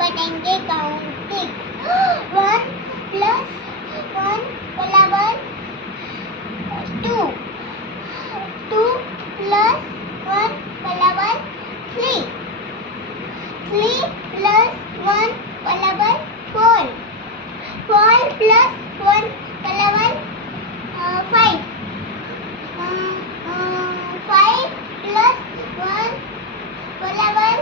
करेंगे counting. 1 plus 1 बराबर 2, 2 plus 1 बराबर 3, 3 plus 1 बराबर 4, 4 plus 1 बराबर 5, 5 plus 1 बराबर